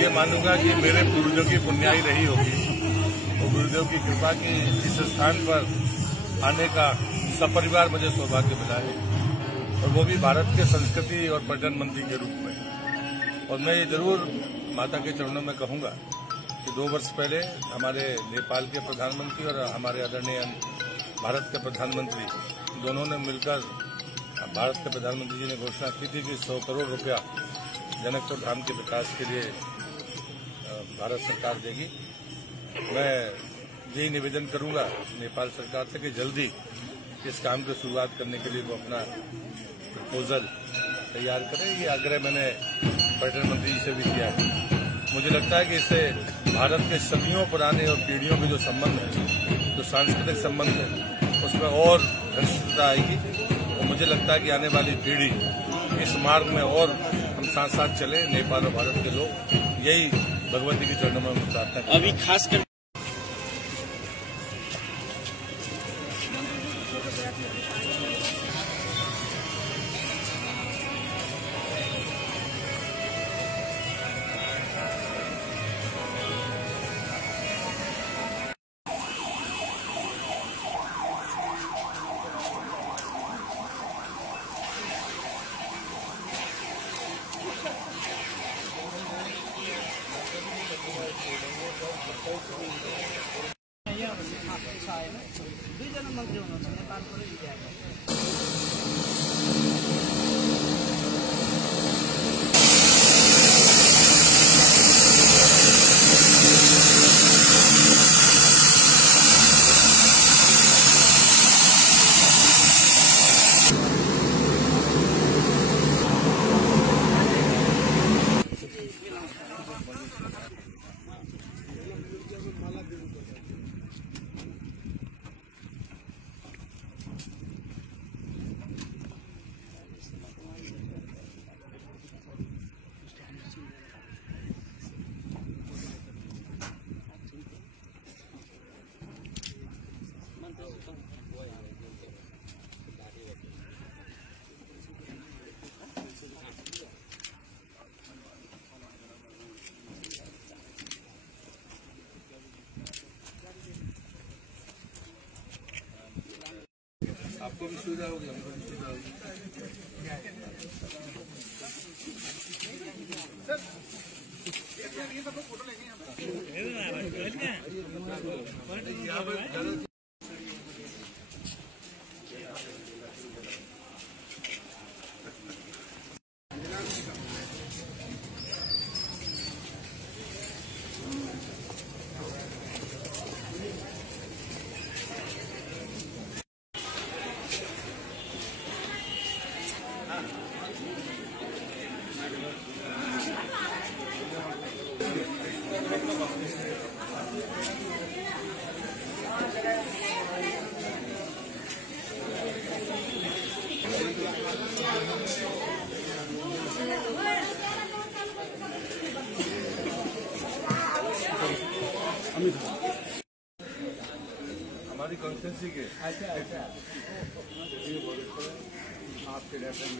ये मानूंगा कि मेरे पूर्वजों की पुण्याई रही होगी और गुरुदेव की कृपा की इस स्थान पर आने का सपरिवार मुझे सौभाग्य मिला है, और वो भी भारत के संस्कृति और पर्यटन मंत्री के रूप में। और मैं ये जरूर माता के चरणों में कहूंगा कि 2 वर्ष पहले हमारे नेपाल के प्रधानमंत्री और हमारे आदरणीय भारत के प्रधानमंत्री दोनों ने मिलकर, भारत के प्रधानमंत्री जी ने घोषणा की थी कि 100 करोड़ रुपया जनकपुर धाम के विकास के लिए भारत सरकार देगी। मैं यही निवेदन करूंगा नेपाल सरकार से कि जल्दी इस काम की शुरुआत करने के लिए वो अपना प्रपोजल तैयार करें। ये आग्रह मैंने पर्यटन मंत्री जी से भी किया है। मुझे लगता है कि इससे भारत के सदियों पुराने और पीढ़ियों के जो संबंध है, जो सांस्कृतिक संबंध है, उसमें और घनिष्ठता आएगी। और मुझे लगता है कि आने वाली पीढ़ी इस मार्ग में और हम साथ साथ चले, नेपाल और भारत के लोग। यही भगवती के चरणों में प्रार्थना करते हैं। अभी खासकर दुईजना मन्त्री हुनुहुन्छ नेपालबाटै विधायक। आपको भी सुविधा होगी, हमको भी सुविधा होगी। ये सब फोटो लेंगे। हमारी कॉन्स्टिट्यूंसी के आपके रेफरेंस